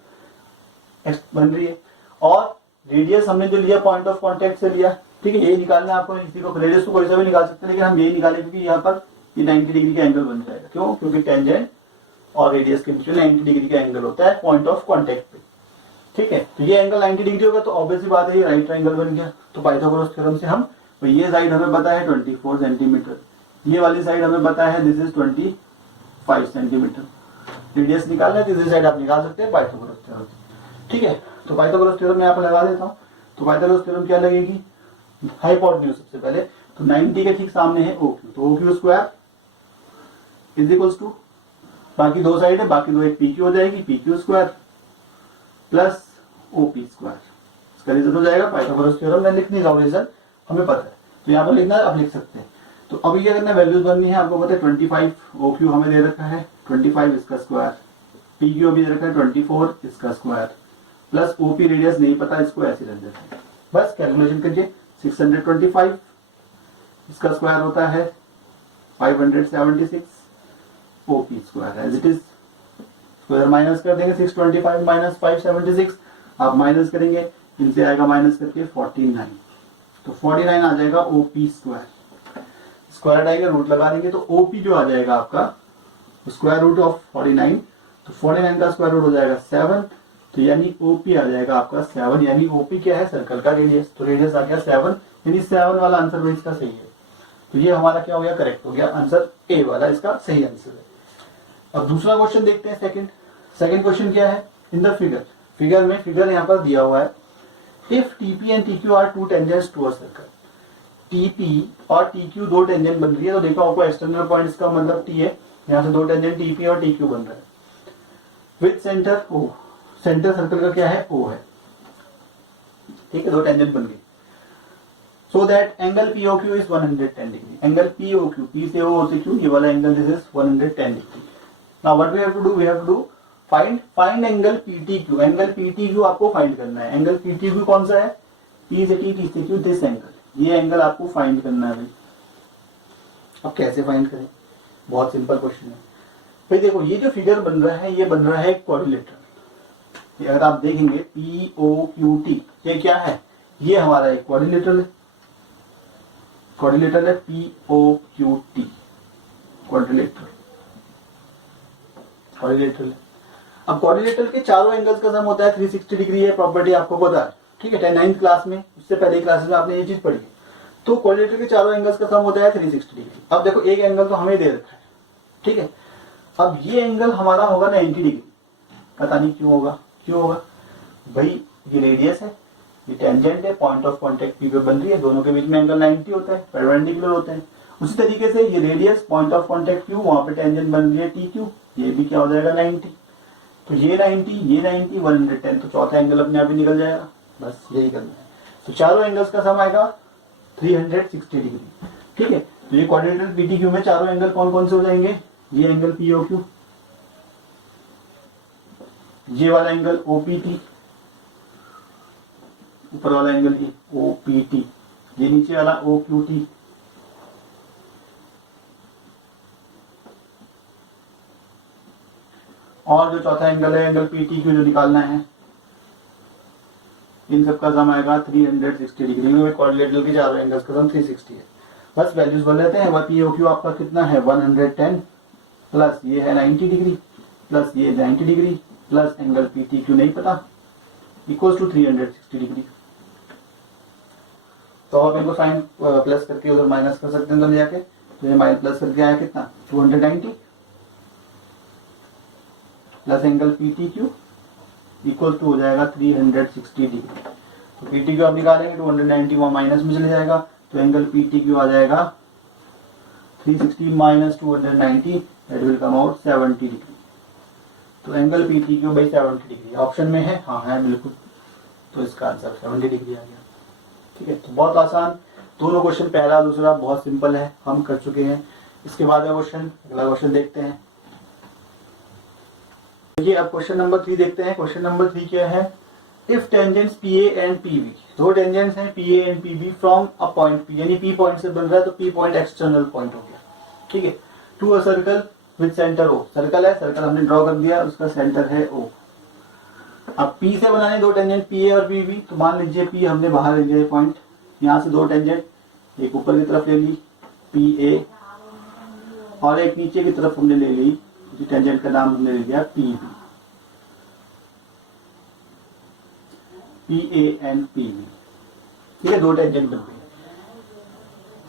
बन रही है, और रेडियस हमने जो लिया पॉइंट ऑफ कॉन्टेक्ट से लिया। ठीक है, यही निकालना है आपको। इसी को रेडियस को कोई सा भी निकाल सकते हैं, लेकिन हम यही निकालेंगे क्योंकि यहाँ पर ये 90 डिग्री का एंगल बन जाएगा। क्यों, क्योंकि टेंजेंट और रेडियस के बीच में 90 डिग्री का एंगल होता है पॉइंट ऑफ कॉन्टेक्ट पे। ठीक है, तो ये एंगल 90 डिग्री होगा, तो ऑब्वियसली बात है ये राइट ट्रायंगल बन गया। तो पाइथागोरस थ्योरम से हम, तो ये साइड हमें पता है 24 सेंटीमीटर, ये वाली साइड हमें पता है दिस इज 25 सेंटीमीटर। रेडियस निकालना है, तीसरी साइड आप निकाल सकते हैं पाइथागोरस थ्योरम। ठीक है, तो पाइथागोरस थ्योरम मैं यहाँ पर लगा देता हूँ। तो पाइथागोरस थ्योरम क्या लगेगी, हाइपोटेन्यूज सबसे पहले, तो 90 के ठीक सामने है OQ, तो OQ square is equals to, बाकी दो साइड है, बाकी दो, एक PQ हो जाएगी, PQ square plus OP square. इसका रिजल्ट हो जाएगा पाइथागोरस थ्योरम। मैं लिख नहीं रहा हूँ, रिजल्ट हमें पता है, तो यहाँ पर लिखना है, आप लिख सकते हैं। तो अभी क्या करना है, वैल्यूज बननी है। आपको पता है 25 OQ हमें दे रखा है, 25 इसका स्क्वायर, PQ अभी दे रखा है 24 इसका स्क्वायर, प्लस OP रेडियस नहीं पता, इसको ऐसे रख देते हैं। बस कैलकुलेशन करके 625 इसका स्क्वायर होता है 576, OP square as it is. Square minus कर देंगे, 625 माइनस 576, आप माइनस करेंगे, इनसे आएगा माइनस करके 49, तो 49 आ जाएगा OP स्क्वायर। स्क्वायर आएगा, रूट लगा देंगे, तो OP जो आ जाएगा आपका स्क्वायर रूट ऑफ 49, तो 49 का स्क्वायर रूट हो जाएगा 7, तो यानी OP आ जाएगा आपका 7, यानी OP क्या है, सर्कल का रेडियस। तो रेडियस आ गया 7, यानी 7 वाला आंसर भी इसका सही है। तो ये हमारा क्या हो गया, करेक्ट हो गया, आंसर A वाला इसका सही आंसर है। अब दूसरा क्वेश्चन देखते हैं, सेकंड क्वेश्चन क्या है, इन द फिगर यहाँ पर दिया हुआ है, if TP and TQ are two tangents to a circle. TP और TQ दो टेंजेंट बन रही है, तो देखो आपको एक्सटर्नल पॉइंट इसका मतलब T है, यहाँ से दो टेंजेंट TP और TQ बन रहा है with centre O। Centre circle का क्या है, O है। ठीक है, दो टेंजेंट बन गई। So that angle POQ is 110 degree. Angle POQ, P से O होते Q, ये वाला angle this is 110 degree. Now what we have to do, we have to do find angle PTQ। Angle PTQ आपको फाइंड करना है। एंगल PTQ कौन सा है, P से T, T से Q, दिस एंगल, ये एंगल आपको फाइंड करना है भाई। अब कैसे फाइंड करें, बहुत सिंपल क्वेश्चन है भाई। देखो ये जो फिगर बन रहा है, ये बन रहा है क्वाड्रिलेटरल। अगर आप देखेंगे POQT, ये क्या है, ये हमारा एक क्वाड्रिलेटरल है, POQT, क्वाड्रिलेटरल है। अब क्वाड्रिलेटरल के चारों एंगल्स का सम होता है 360 डिग्री, है प्रॉपर्टी आपको पता है। ठीक है, 9th क्लास में, उससे पहले क्लासेस में आपने ये चीज पढ़ी। तो क्वाड्रिलेटरल के चारों एंगल्स का सम होता है 360 डिग्री। अब देखो एक एंगल तो हमें दे रखा है, ठीक है, अब ये एंगल हमारा होगा 90 डिग्री, पता नहीं क्यों होगा, क्यों होगा भाई, ये रेडियस है, ये टेंजेंट है, पॉइंट ऑफ कांटेक्ट पी पे बन रही है, दोनों के बीच में एंगल 90 होता है, परपेंडिकुलर होते हैं। उसी तरीके से ये radius, point of contact Q, वहां पे टेंजेंट बन रही है टी क्यू, ये भी क्या हो जाएगा 90, तो ये 90, ये 90, 110, तो चौथा एंगल अपने आप ही निकल जाएगा। बस यही करना है। तो चारों एंगल्स का सम आएगा 360 डिग्री। ठीक है, तो ये क्वाड्रिलेटरल पीटीक्यू में चारों एंगल कौन कौन से हो जाएंगे, ये एंगल पीओक्यू, ये वाला एंगल ओपीटी, ऊपर वाला एंगल ये ओपीटी, ये नीचे वाला ओक्यूटी, और जो चौथा एंगल है एंगल पीटीक्यू जो निकालना है, इन सब का सम आएगा 360 डिग्री में। क्वाड्रिलेटरल के चारों एंगल्स का सम 360 है। बस वैल्यूज बोल लेते हैं। वह पीओक्यू आपका कितना है 110 प्लस ये है 90 डिग्री प्लस ये 90 डिग्री प्लस एंगल पीटीक्यू नहीं पता, इक्वल टू 360 डिग्री। तो आप इनको साइन प्लस करके उधर माइनस कर सकते हैं अंदर जाके, तो ये माइनस प्लस करके आया कितना 290 प्लस एंगल पीटीक्यू इक्वल टू हो जाएगा 360 डिग्री। तो पीटीक्यू आप निकालेंगे 290 वहां माइनस में चले जाएगा, तो एंगल पीटीक्यू आ जाएगा 360 minus 290, that will come out 70 degree. तो एंगल पीटीक्यू बाई 70 डिग्री ऑप्शन में है, हाँ है बिल्कुल, तो इसका आंसर 70 डिग्री आ गया। ठीक है, तो बहुत आसान दोनों क्वेश्चन, पहला दूसरा बहुत सिंपल है, हम कर चुके हैं। इसके बाद क्वेश्चन, अगला क्वेश्चन देखते हैं। देखिए अब क्वेश्चन नंबर 3 देखते हैं। क्वेश्चन नंबर 3 क्या है, if tangents PA and PB, दो टेंजेंट्स हैं PA and PB from a point P, यानी पी पॉइंट से बन रहा है, तो पी पॉइंट एक्सटर्नल पॉइंट हो गया। ठीक है, to a circle with centre O, circle है, सर्कल हमने ड्रॉ कर दिया, उसका सेंटर है ओ। अब पी से बनाने दो टेंजेंट पी ए और पी बी, तो मान लीजिए पी हमने बाहर ले लिया पॉइंट, यहाँ से दो टेंजेंट, एक ऊपर की तरफ ले ली पी ए और एक नीचे की तरफ हमने ले ली, टेंजेंट का नाम हमने ले लिया P B, P A and P B. ठीक है, दो टेंजेंट बन गए,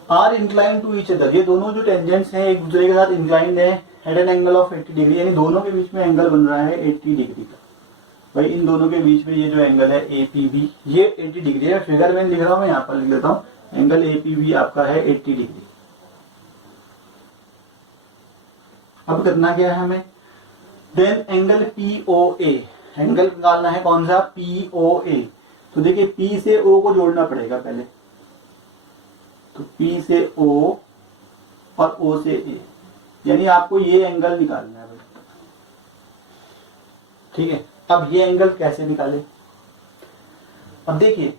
are incline to each other, ये दोनों जो टेंजेंट्स हैं एक दूसरे के साथ इंक्लाइंड है at an angle of 80 degree, यानी दोनों के बीच में एंगल बन रहा है 80 डिग्री का। भाई इन दोनों के बीच में ये जो एंगल है एपीबी, ये 80 डिग्री है, फिगर में लिख रहा हूं, यहाँ पर लिख लेता हूं, एंगल एपीबी आपका है 80 डिग्री। अब करना क्या है हमें, देन एंगल पीओए, एंगल निकालना है कौन सा पीओए। तो देखिए पी से ओ को जोड़ना पड़ेगा पहले, तो पी से ओ और ओ से ए, यानी आपको ये एंगल निकालना है भाई। ठीक है, अब ये एंगल कैसे निकाले, अब देखिए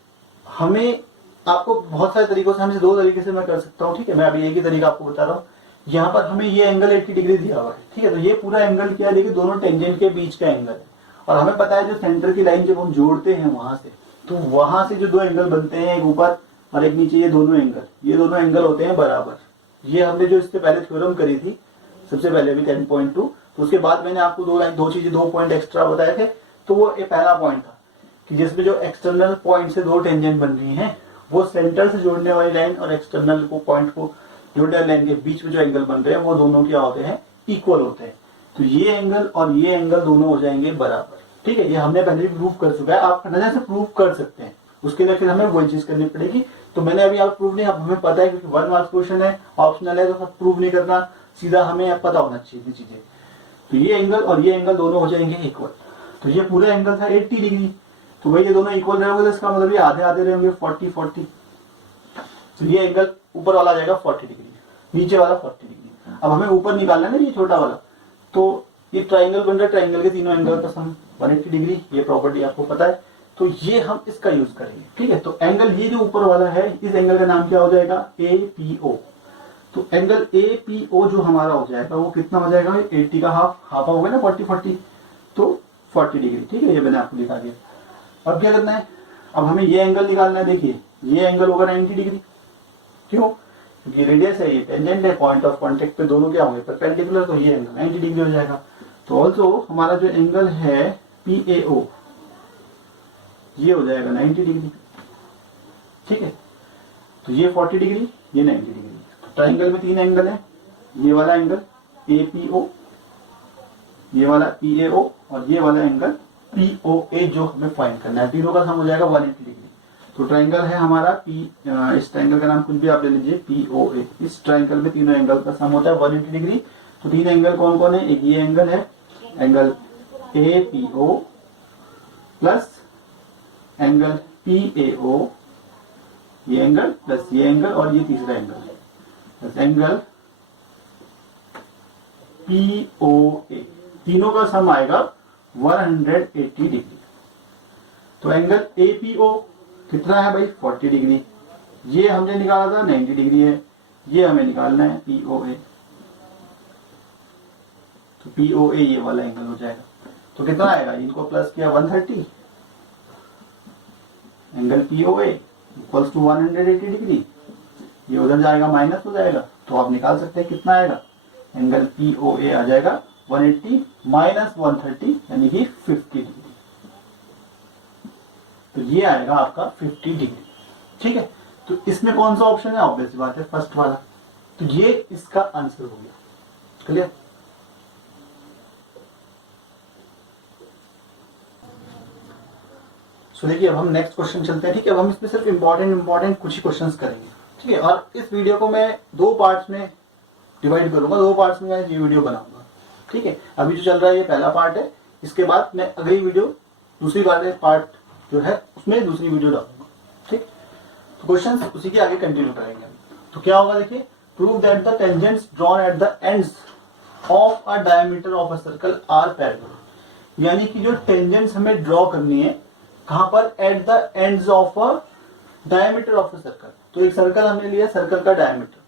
हमें, आपको बहुत सारे तरीकों से, हमसे दो तरीके से मैं कर सकता हूं। ठीक है, मैं अभी एक ही तरीका आपको बता रहा हूं। यहाँ पर हमें ये एंगल 80 डिग्री दिया हुआ है। ठीक है, तो ये पूरा एंगल क्या है, देखिए दोनों टेंजेंट के बीच का एंगल है, और हमें पता है जो सेंटर की लाइन जब हम जोड़ते हैं वहां से, तो वहां से जो दो एंगल बनते हैं, एक ऊपर और एक नीचे, ये दोनों एंगल होते हैं बराबर। ये हमने जो इससे पहले थ्योरम करी थी सबसे पहले भी 10.2, तो उसके बाद मैंने आपको दो पॉइंट एक्स्ट्रा बताए थे। तो वो एक पहला पॉइंट था कि जिसमें जो एक्सटर्नल पॉइंट से दो टेंजेंट बन रही हैं, वो सेंटर से जोड़ने वाली लाइन और एक्सटर्नल को पॉइंट को जोड़ने वाली लाइन के बीच में जो एंगल बन रहे हैं, वो दोनों क्या होते हैं, इक्वल होते हैं। तो ये एंगल और ये एंगल दोनों हो जाएंगे बराबर। ठीक है, ये हमने पहले भी प्रूव कर चुका है, आप नजर से प्रूव कर सकते हैं, उसके लिए फिर हमें वही चीज करनी पड़ेगी। तो मैंने अभी आप प्रूव नहीं, अब हमें पता है क्योंकि 1 मार्क्स क्वेश्चन है, ऑप्शनल है, तो प्रूव नहीं करना, सीधा हमें पता होना चाहिए चीजें। तो ये एंगल और ये एंगल दोनों हो जाएंगे इक्वल। तो ये पूरा एंगल था 80 डिग्री, तो भाई ये दोनों इक्वल रहेंगे, तो इसका मतलब ये आधे आधे रहेंगे 40-40। तो ये एंगल ऊपर वाला आ जाएगा 40 डिग्री, नीचे वाला 40 डिग्री। अब हमें ऊपर निकालना है ना ये छोटा वाला, तो ये ट्राइंगल बन रहा है, ट्राइंगल के तीनों एंगल का सम 180 डिग्री, ये प्रॉपर्टी आपको पता है, तो ये हम इसका यूज करेंगे। ठीक है, तो एंगल ये जो ऊपर वाला है, इस एंगल का नाम क्या हो जाएगा एपीओ। तो एंगल एपीओ जो हमारा हो जाएगा वो कितना हो जाएगा, 80 का हाफ हो गया ना 40-40, तो 40 डिग्री। ठीक है, ये मैंने आपको दिखा दिया। अब क्या करना है, अब हमें ये एंगल निकालना है। देखिए ये एंगल होगा 90 डिग्री, क्यों, क्योंकि रेडियस है, ये टेंजेंट है, पॉइंट ऑफ कांटेक्ट पे दोनों क्या होंगे परपेंडिकुलर, तो ये एंगल 90 डिग्री हो जाएगा। तो ऑल्सो हमारा जो एंगल है पीएओ, ये हो जाएगा 90 डिग्री। ठीक है, तो ये 40 डिग्री, ये 90 डिग्री। तो ट्राइंगल में 3 एंगल है, ये वाला एंगल एपीओ, ये वाला PAO और ये वाला एंगल POA जो हमें फाइंड करना है। तीनों का सम हो जाएगा 180 डिग्री। तो ट्राइंगल है हमारा इस ट्राइंगल का नाम कुछ भी आप ले लीजिए POA। इस ट्राइंगल में तीनों एंगल का सम होता है 180 डिग्री। तो तीन एंगल कौन कौन है, एक ये एंगल है angle APO plus angle PAO, ये एंगल प्लस ये एंगल और ये तीसरा एंगल है प्लस एंगल POA। तीनों का सम आएगा 180 डिग्री। तो एंगल APO कितना है भाई 40 डिग्री, ये हमने निकाला था 90 डिग्री है, ये हमें निकालना है POA। तो POA ये वाला एंगल हो जाएगा। तो कितना आएगा, इनको प्लस किया 130, angle POA equals to 180 degree, ये उधर जाएगा माइनस हो जाएगा। तो आप निकाल सकते हैं कितना आएगा, एंगल POA आ जाएगा 180 माइनस 130 यानी कि 50 डिग्री। तो ये आएगा आपका 50 डिग्री। ठीक है, तो इसमें कौन सा ऑप्शन है, ऑब्वियस बात है फर्स्ट वाला। तो ये इसका आंसर हो गया। क्लियर। सो देखिए अब हम नेक्स्ट क्वेश्चन चलते हैं। ठीक है, अब हम इसमें सिर्फ इंपॉर्टेंट कुछ ही क्वेश्चंस करेंगे। ठीक है, और इस वीडियो को मैं दो पार्ट्स में डिवाइड करूंगा, दो पार्ट्स में मैं ये वीडियो बनाऊंगा। ठीक है, अभी जो चल रहा है ये पहला पार्ट है, इसके बाद मैं अगली वीडियो दूसरी वाले पार्ट जो है उसमें दूसरी वीडियो डालूंगा। ठीक, तो क्वेश्चन उसी के आगे कंटिन्यू करेंगे। तो क्या होगा देखिए, prove that the tangents drawn at the ends of a diameter of a circle are parallel. यानी कि जो टेंजेंट्स हमें ड्रॉ करनी है कहां पर, eight the ends of a diameter of a circle. तो एक सर्कल हमने लिया, सर्कल का डायमीटर।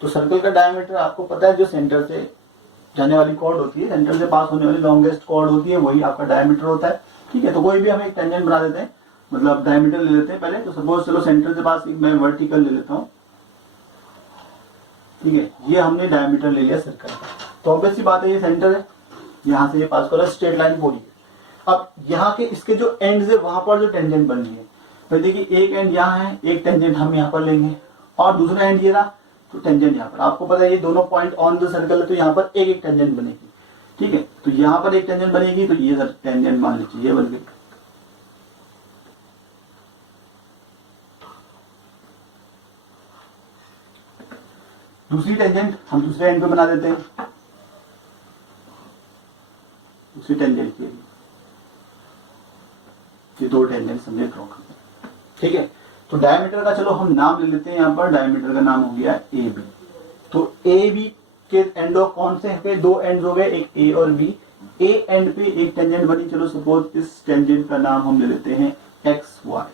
तो सर्कल का डायमीटर आपको पता है जो सेंटर से जाने वाली कॉर्ड होती है, सेंटर से पास होने वाली लॉन्गेस्ट कॉर्ड होती है, वही आपका डायमीटर होता है। ठीक है, तो कोई भी हम एक टेंजेंट बना देते हैं, मतलब डायमीटर ले लेते हैं पहले। तो सपोज चलो सेंटर से पास एक मैं वर्टिकल ले लेता हूं। ठीक है, ये हमने डायमीटर ले लिया सर्कल का। तो ऑब्वियस सी बात है ये सेंटर है, यहां से ये पास कर रहा है स्ट्रेट लाइन पूरी है। अब यहाँ के इसके जो एंड्स है वहां पर जो टेंजेंट बन रही है, तो देखिए एक एंड यहाँ है, एक टेंजेंट हम यहाँ पर लेंगे और दूसरा एंड ये रहा, तो टेंजेंट यहाँ पर। आपको पता है ये दोनों पॉइंट ऑन द सर्कल है, तो यहाँ पर एक एक टेंजेंट बनेगी। ठीक है, तो यहाँ पर एक टेंजेंट बनेगी, तो ये टेंजेंट मान लीजिए ये बन गई। दूसरी टेंजेंट हम दूसरे एंड पे बना देते हैं, दूसरी टेंजेंट के लिए ये दो टेंजेंट हमने ड्रॉ कर दिया। ठीक है, तो डायमीटर का चलो हम नाम ले लेते हैं, यहाँ पर डायमीटर का नाम हो गया AB। तो AB के एंड ऑफ कौन से पे दो एंड्स हो गए, एक A और B। A एंड पे एक टेंजेंट बनी, चलो सपोज इस टेंजेंट का नाम हम ले लेते हैं XY।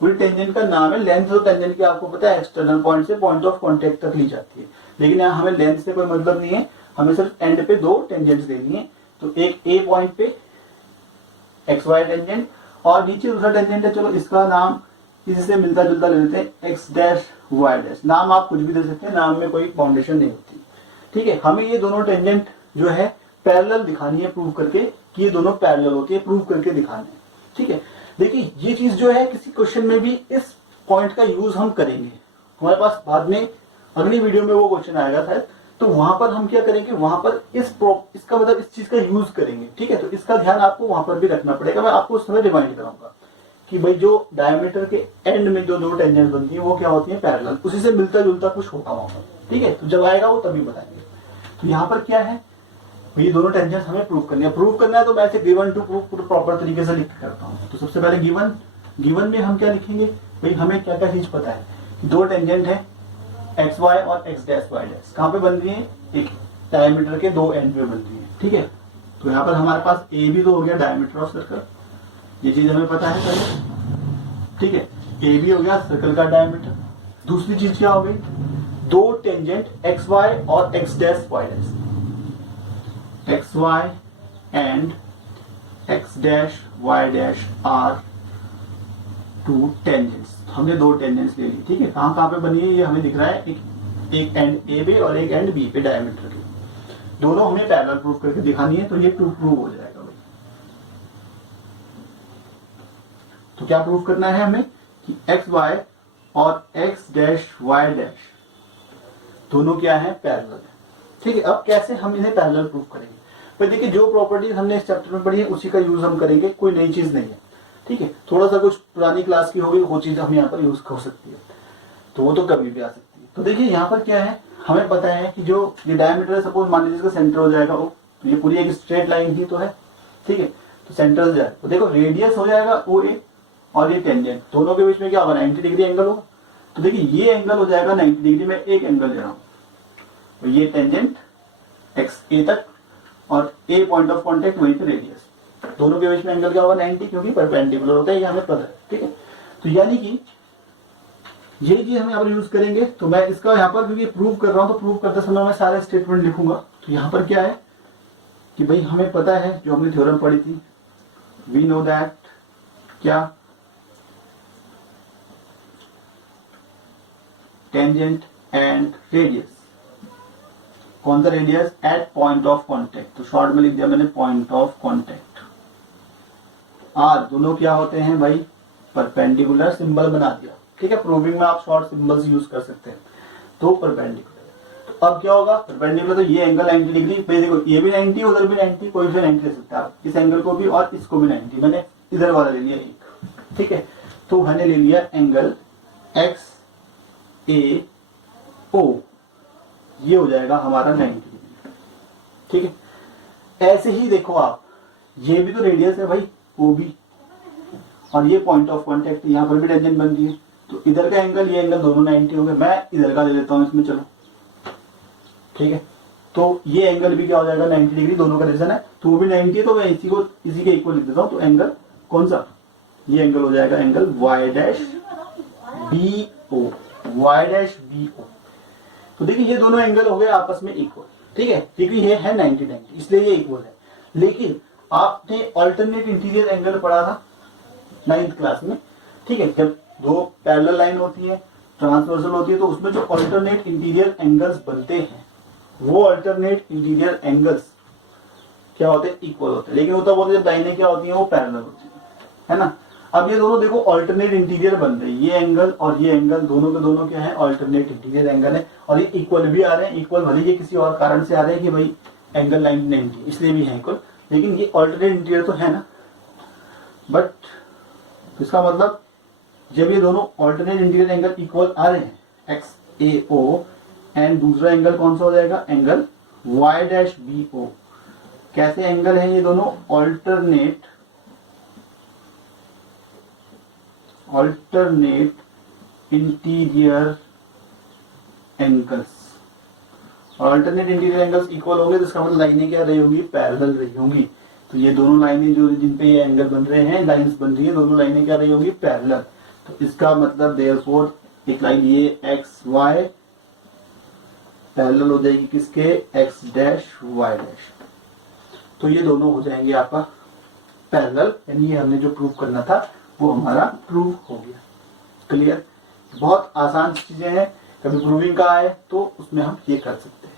पूरी टेंजेंट का नाम है। लेंथ तो टेंजेंट की आपको पता है एक्सटर्नल पॉइंट से पॉइंट ऑफ कॉन्टेक्ट तक ली जाती है, लेकिन यहाँ हमें लेंथ से कोई मतलब नहीं है, हमें सिर्फ एंड पे दो टेंजेंट्स लेनी है। तो एक A पॉइंट पे XY टेंजेंट और नीचे दूसरा टेंजेंट है, चलो इसका नाम इससे मिलता जुलता ले लेते हैं X डैश Y डैश। नाम आप कुछ भी दे सकते हैं, नाम में कोई फाउंडेशन नहीं होती। ठीक है, हमें ये दोनों टेंजेंट जो है पैरेलल दिखानी है, प्रूव करके कि ये दोनों पैरेलल होती है, प्रूव करके दिखाना है। ठीक है, देखिए ये चीज जो है किसी क्वेश्चन में भी इस पॉइंट का यूज हम करेंगे। हमारे पास बाद में अगली वीडियो में वो क्वेश्चन आएगा शायद, तो वहां पर हम क्या करेंगे, वहां पर इसका मतलब इस चीज का यूज करेंगे। ठीक है, तो इसका ध्यान आपको वहां पर भी रखना पड़ेगा। मैं आपको उस समय रिमाइंड कराऊंगा कि भाई जो डायमीटर के एंड में जो दो टेंजेंट बनती है वो क्या होती है, पैरेलल, उसी से मिलता जुलता कुछ होगा वहां पर। ठीक है, तो जब आएगा वो तभी बताएंगे। तो यहाँ पर क्या है, ये दोनों टेंजेंट्स हमें प्रूव करनी है। प्रूव करना है तो मैं गिवन टू प्रूफ प्रॉपर तरीके से लिख के करता हूँ। तो सबसे पहले गिवन में हम क्या लिखेंगे, भाई हमें क्या क्या चीज पता है कि दो टेंजेंट है XY और X डैश Y डैश। कहाँ पे बन रही है, एक डायमीटर के दो एंड पे बन रही है। ठीक है, तो यहाँ पर हमारे पास A भी तो हो गया डायमीटर ऑफ सर्कल, ये चीज हमें पता है पहले। ठीक है, A भी हो गया सर्कल का डायमीटर। दूसरी चीज क्या हो गई, दो टेंजेंट XY और X dash Y dash, XY and X dash Y dash are two tangents। हमने दो टेंजेंट्स ले ली। ठीक है, कहाँ कहाँ पे बनी है ये हमें दिख रहा है, एक एंड A पे और एक एंड B पे डायमीटर के, दोनों हमें पैरेलल प्रूव करके दिखानी है। तो ये प्रूव हो जाएगा भाई। तो क्या प्रूव करना है हमें कि XY और X डैश Y डैश दोनों क्या है, पैरेलल है। ठीक है, अब कैसे हम इन्हें पैरेलल प्रूव करेंगे? तो देखिए जो प्रॉपर्टीज हमने इस चैप्टर में पढ़ी है उसी का यूज हम करेंगे, कोई नई चीज नहीं है। ठीक है, थोड़ा सा कुछ पुरानी क्लास की होगी वो चीज हम यहाँ पर यूज हो सकती है, तो वो तो कभी भी आ सकती है। तो देखिए यहाँ पर क्या है, हमें पता है कि जो ये डायमीटर है, सपोज मान लीजिए इसका सेंटर हो जाएगा ओ, तो ये पूरी एक स्ट्रेट लाइन ही तो है। ठीक है, तो सेंटर हो जाए तो देखो रेडियस हो जाएगा ओ ए, और ये टेंजेंट, दोनों के बीच में क्या होगा, 90 डिग्री एंगल होगा। तो देखिए ये एंगल हो जाएगा 90 डिग्री में, एक एंगल ले रहा हूं, तो ये टेंजेंट एक्स ए तक, और ए पॉइंट ऑफ कांटेक्ट वहीं पे रेडियस, दोनों के बीच में एंगल क्या होगा 90, क्योंकि परपेंडिकुलर होता है, ये हमें पता है। ठीक है, तो यानी कि ये चीज हम यहाँ पर यूज करेंगे। तो मैं इसका यहाँ पर क्योंकि प्रूव कर रहा हूँ, तो प्रूव करते समय मैं सारे स्टेटमेंट लिखूंगा। तो यहाँ पर क्या है कि भाई हमें पता है, जो हमने थ्योरम पढ़ी थी, वी नो दैट क्या, टेंजेंट एंड रेडियस, कौन सा radius, at point of contact, तो शॉर्ट में लिख दिया मैंने पॉइंट ऑफ कांटेक्ट। आर दोनों क्या होते हैं भाई, परपेंडिकुलर, सिंबल बना दिया। ठीक है, प्रूविंग में आप शॉर्ट सिंबल्स यूज कर सकते हैं। तो परपेंडिकुलर, तो अब क्या होगा, परपेंडिकुलर, तो ये एंगल 90 डिग्री, देखो ये भी 90, उधर भी 90, कोई भी 90 ले सकते हैं आप, इस एंगल को भी और इसको भी 90, मैंने इधर वाला ले लिया एक। ठीक है, तो मैंने ले लिया एंगल एक्स ए ओ, ये हो जाएगा हमारा 90 डिग्री। ठीक है, ऐसे ही देखो आप, ये भी तो रेडियस है भाई ओ भी, और ये पॉइंट ऑफ कांटेक्ट, यहाँ पर भी टेंजेंट बन रही है, तो इधर का एंगल ये एंगल दोनों 90 हो गए। मैं इधर का ले लेता हूँ इसमें, चलो ठीक है, तो ये एंगल भी क्या हो जाएगा 90 डिग्री, दोनों का रीजन है, तो वो भी 90 है, तो मैं इसी को इसी के इक्वल लिख देता हूँ। तो एंगल कौन सा, ये एंगल हो जाएगा angle Y dash B O, Y dash B O. तो देखिए ये दोनों एंगल हो गए आपस में इक्वल। ठीक है, क्योंकि ये है 90 इसलिए ये इक्वल है। लेकिन आपने अल्टरनेट इंटीरियर एंगल पढ़ा था 9th क्लास में। ठीक है, जब दो पैरेलल लाइन होती है, ट्रांसवर्सल होती है, तो उसमें जो अल्टरनेट इंटीरियर एंगल्स बनते हैं, वो अल्टरनेट इंटीरियर एंगल्स क्या होते हैं, इक्वल होते हैं। लेकिन होता बोलते जब लाइनें क्या होती हैं, वो पैरेलल होती है ना। अब ये दोनों देखो अल्टरनेट इंटीरियर बन रहे हैं, ये एंगल और ये एंगल दोनों के दोनों क्या है, अल्टरनेट इंटीरियर एंगल है, और ये इक्वल भी आ रहे हैं। इक्वल भले ये किसी और कारण से आ रहे हैं कि भाई एंगल 90 इसलिए भी है इक्वल, लेकिन ये अल्टरनेट इंटीरियर तो है ना। बट इसका मतलब जब ये दोनों अल्टरनेट इंटीरियर एंगल इक्वल आ रहे हैं, एक्स ए ओ, एंड दूसरा एंगल कौन सा हो जाएगा, angle Y dash B O. कैसे एंगल है ये दोनों, alternate interior angles. Alternate interior angles equal होंगे तो इसका मतलब लाइनें क्या रही होंगी, पैरेलल रही होंगी। तो ये दोनों लाइनें जो जिन पे ये एंगल बन रहे हैं, लाइंस बन रही है, दोनों लाइनें क्या रही होंगी, पैरेलल। तो इसका मतलब देयरफॉर एक लाइन ये एक्स वाई पैरेलल हो जाएगी किसके, एक्स डैश वाई डैश। तो ये दोनों हो जाएंगे आपका पैरेलल, यानी ये हमने जो प्रूव करना था वो हमारा प्रूव हो गया। क्लियर, बहुत आसान चीजें हैं, कभी प्रूविंग का आए तो उसमें हम ये कर सकते हैं।